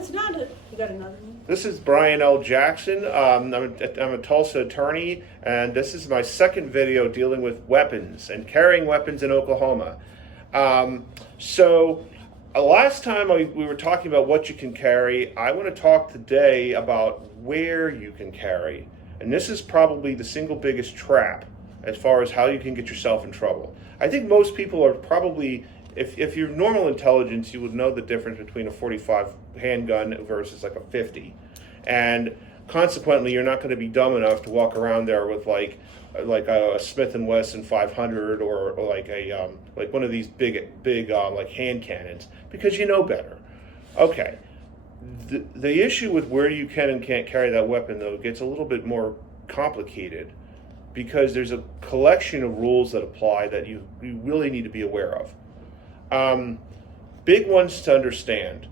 it's not a, you got another one? This is Brian L. Jackson. I'm a Tulsa attorney, and this is my second video dealing with weapons and carrying weapons in Oklahoma. Last time we were talking about what you can carry. I want to talk today about where you can carry. And this is probably the single biggest trap as far as how you can get yourself in trouble. I think most people are probably, if you're normal intelligence, you would know the difference between a .45 handgun versus like a 50. And consequently, you're not going to be dumb enough to walk around there with like a Smith & Wesson 500 or like one of these big like hand cannons, because you know better. Okay. The issue with where you can and can't carry that weapon, though, gets a little bit more complicated, because there's a collection of rules that apply that you really need to be aware of. Big ones to understand.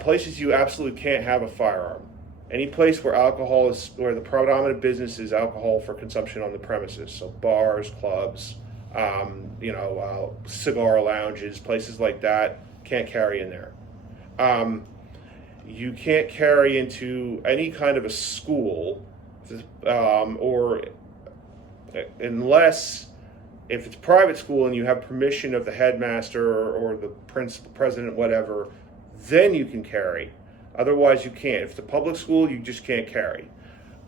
Places you absolutely can't have a firearm. Any place where where the predominant business is alcohol for consumption on the premises. So bars, clubs, cigar lounges, places like that, can't carry in there. You can't carry into any kind of a school, or unless if it's private school and you have permission of the headmaster or the principal, president, whatever, then you can carry. Otherwise, you can't. If it's a public school, you just can't carry.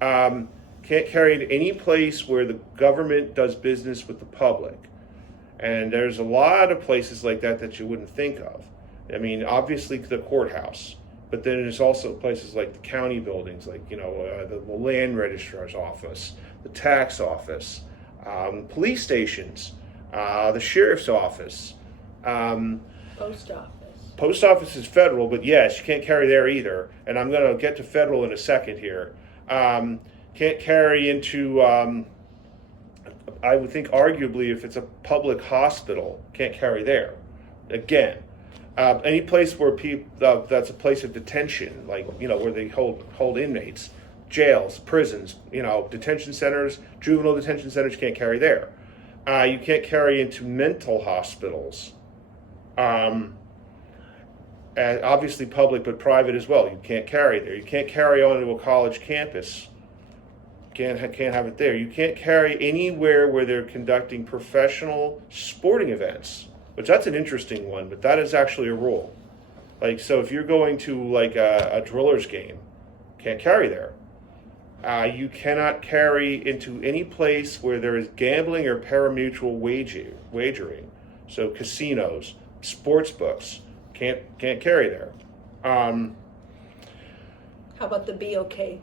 Can't carry in any place where the government does business with the public. And there's a lot of places like that you wouldn't think of. I mean, obviously the courthouse, but then there's also places like the county buildings, like, the land registrar's office, the tax office, police stations, the sheriff's office. Post office. Post office is federal, but yes, you can't carry there either. And I'm going to get to federal in a second here. Can't carry into, I would think arguably if it's a public hospital, can't carry there. Again, any place where that's a place of detention, like, where they hold inmates, jails, prisons, detention centers, juvenile detention centers, can't carry there. You can't carry into mental hospitals. Obviously public, but private as well. You can't carry there. You can't carry onto a college campus. Can't have it there. You can't carry anywhere where they're conducting professional sporting events, which that's an interesting one, but that is actually a rule. Like, so if you're going to like a Drillers game, can't carry there. You cannot carry into any place where there is gambling or pari-mutuel wagering. So casinos, sports books, can't carry there. How about the BOK?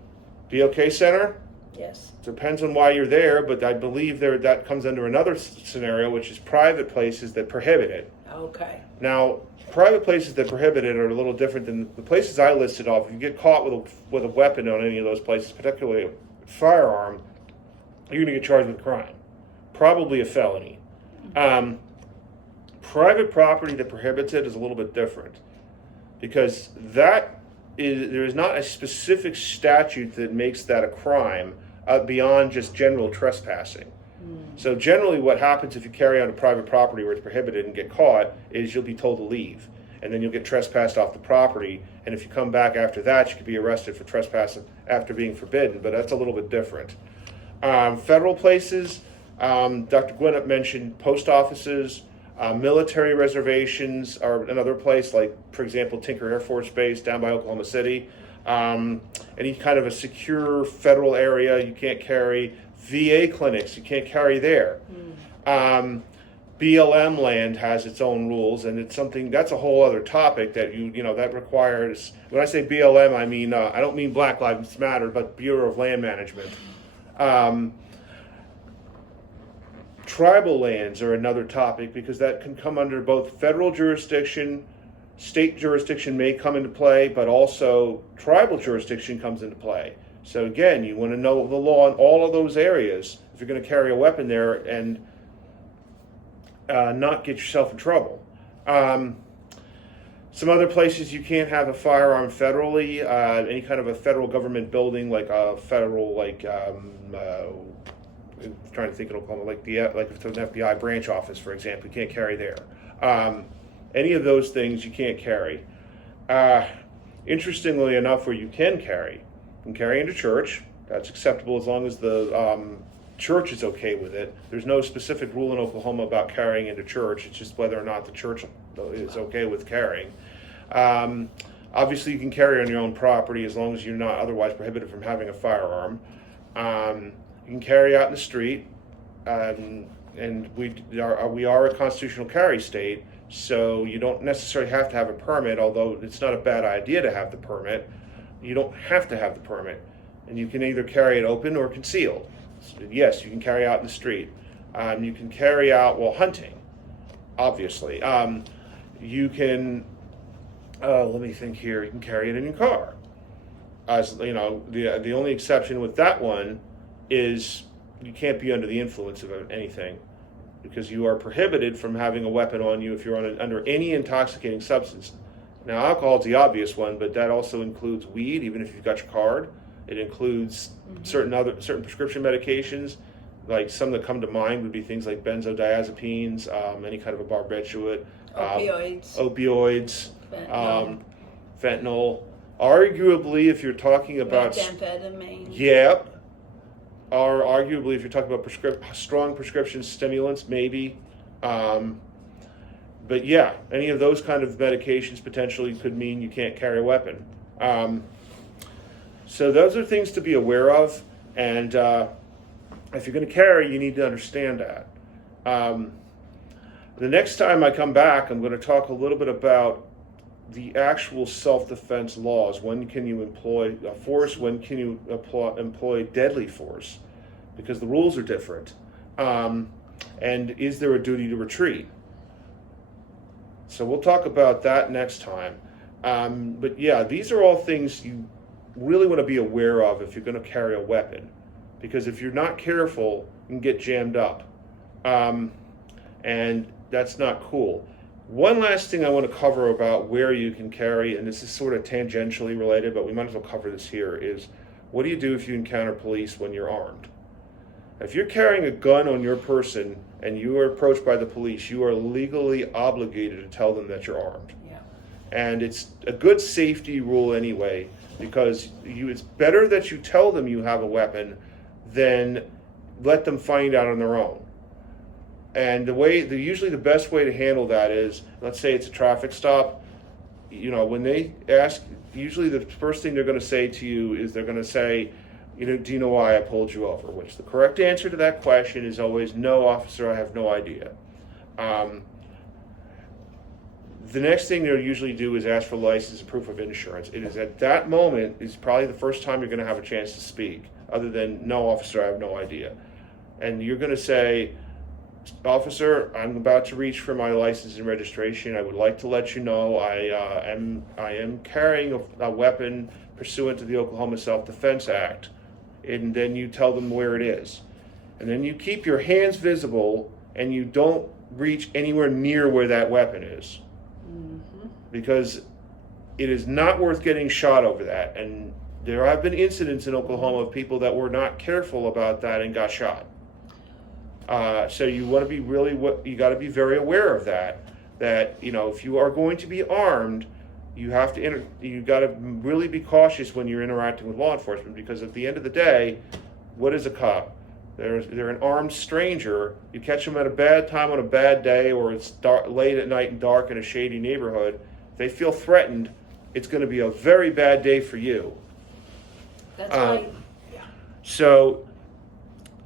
BOK Center? Yes. Depends on why you're there, but I believe that comes under another scenario, which is private places that prohibit it. Okay. Now, private places that prohibit it are a little different than the places I listed off. If you get caught with a weapon on any of those places, particularly a firearm, you're going to get charged with a crime, probably a felony. Private property that prohibits it is a little bit different, because there is not a specific statute that makes that a crime beyond just general trespassing. So generally what happens if you carry on a private property where it's prohibited and get caught is you'll be told to leave, and then you'll get trespassed off the property, and if you come back after that, you could be arrested for trespassing after being forbidden, but that's a little bit different. Federal places, Dr. Gwinnett mentioned post offices, military reservations are another place, like, for example, Tinker Air Force Base down by Oklahoma City. Any kind of a secure federal area you can't carry. VA clinics, you can't carry there. BLM land has its own rules, and it's something that's a whole other topic that that requires. When I say BLM, I mean I don't mean Black Lives Matter, but Bureau of Land Management. Tribal lands are another topic, because that can come under both federal jurisdiction, state jurisdiction may come into play, but also tribal jurisdiction comes into play. So again, you want to know the law in all of those areas if you're going to carry a weapon there and not get yourself in trouble. Some other places you can't have a firearm federally, any kind of a federal government building, like a federal, I'm trying to think of Oklahoma, like if it's an FBI branch office, for example, you can't carry there. Any of those things you can't carry. interestingly enough, where you can carry into church. That's acceptable as long as the church is okay with it. There's no specific rule in Oklahoma about carrying into church. It's just whether or not the church is okay with carrying. Obviously, you can carry on your own property as long as you're not otherwise prohibited from having a firearm. You can carry out in the street, and we are a constitutional carry state, so you don't necessarily have to have a permit, although it's not a bad idea to have the permit. You don't have to have the permit, and you can either carry it open or concealed. So yes, you can carry out in the street. You can carry out while hunting, obviously. You can, let me think here, you can carry it in your car. As you know, the only exception with that one is you can't be under the influence of anything, because you are prohibited from having a weapon on you if you're under any intoxicating substance. Now, alcohol is the obvious one, but that also includes weed, even if you've got your card. It includes certain prescription medications, like some that come to mind would be things like benzodiazepines, any kind of a barbiturate, opioids, fentanyl. Arguably, if you're talking about methamphetamine, or arguably if you're talking about strong prescription stimulants, maybe. But yeah, any of those kind of medications potentially could mean you can't carry a weapon. So those are things to be aware of, and if you're going to carry, you need to understand that. The next time I come back, I'm going to talk a little bit about the actual self-defense laws. When can you employ force? When can you employ deadly force? Because the rules are different. And is there a duty to retreat? So we'll talk about that next time. But yeah, these are all things you really want to be aware of if you're going to carry a weapon. Because if you're not careful, you can get jammed up. And that's not cool. One last thing I want to cover about where you can carry, and this is sort of tangentially related, but we might as well cover this here, is what do you do if you encounter police when you're armed? If you're carrying a gun on your person and you are approached by the police, you are legally obligated to tell them that you're armed. Yeah. And it's a good safety rule anyway, because it's better that you tell them you have a weapon than let them find out on their own. And usually the best way to handle that is, let's say it's a traffic stop, when they ask, usually the first thing they're going to say to you is they're going to say, do you know why I pulled you over? Which the correct answer to that question is always, no, officer, I have no idea. The next thing they'll usually do is ask for license and proof of insurance. It is at that moment is probably the first time you're going to have a chance to speak, other than, no, officer, I have no idea. And you're going to say, officer, I'm about to reach for my license and registration. I would like to let you know I am carrying a weapon pursuant to the Oklahoma Self-Defense Act. And then you tell them where it is. And then you keep your hands visible and you don't reach anywhere near where that weapon is. Mm-hmm. Because it is not worth getting shot over that. And there have been incidents in Oklahoma of people that were not careful about that and got shot. So you want to be you got to be very aware of that. That if you are going to be armed, you have to you got to really be cautious when you're interacting with law enforcement, because at the end of the day, what is a cop? They're an armed stranger. You catch them at a bad time on a bad day, or it's late at night and dark in a shady neighborhood. If they feel threatened, it's going to be a very bad day for you. That's right. Yeah. So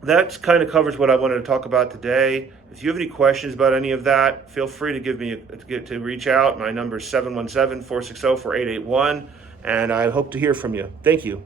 that kind of covers what I wanted to talk about today. If you have any questions about any of that, feel free to reach out. My number is 717-460-4881, and I hope to hear from you. Thank you.